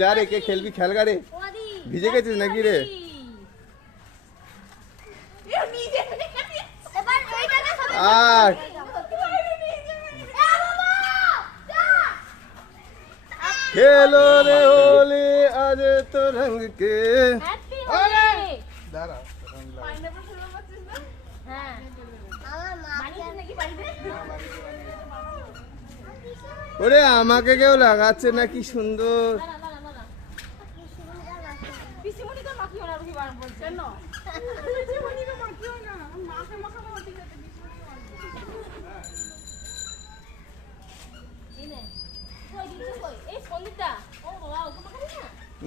যা রে, কে খেলবি খেল গাড়ি, ভিজে গেছিস নাকি রে? আর खेलो रे होली आज तो रंग के ওরে আমাকে কেউ লাগাচ্ছে না, কি সুন্দর।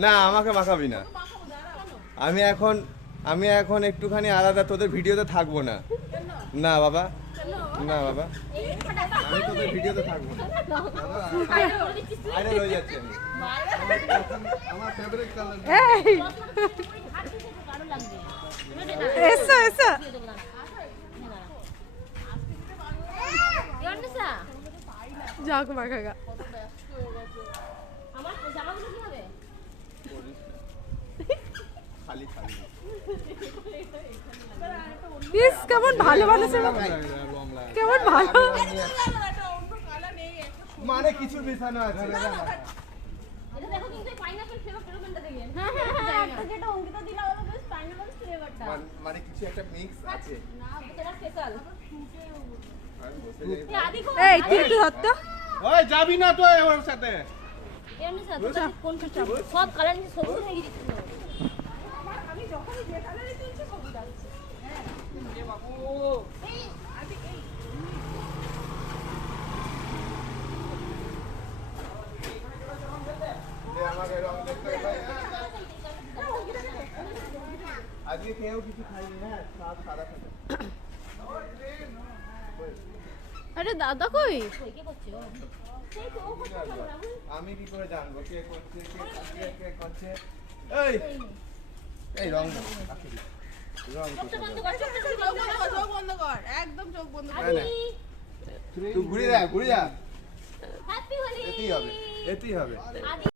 না আমাকে মাখাবি না, আমি এখন একটুখানি আলাদা, তোদের ভিডিওতে থাকবো না। না বাবা, না বাবা, আমি তোদের ভিডিওতে থাকবো না। আরে রয়ে যাচ্ছে আমার ফেভারিট কালার। এসো এসো, যাক মাখাগা। খালি খালি ইস কেমন ভালো বানাচ্ছে, কেমন ভালো, মানে কিছু মিশানো আছে। মানে কিছু একটা মিক্স আছে। এই তুই একটু ধর তো। ওই যাবি না তো আমার সাথে? সব কালার সবুজ হয়ে গেছে। আজকে কেউ কিছু খাইনি, হ্যাঁ সব সাদা খাবে। আরে দাদা কই? আমি কি করে জানবো কে করছে, কে করছে? এই এই রং রং চোখ বন্ধ কর, একদম চোখ বন্ধ কর। তুই ঘুরে যা, ঘুরে যা, হ্যাপি হোলি। এতেই হবে।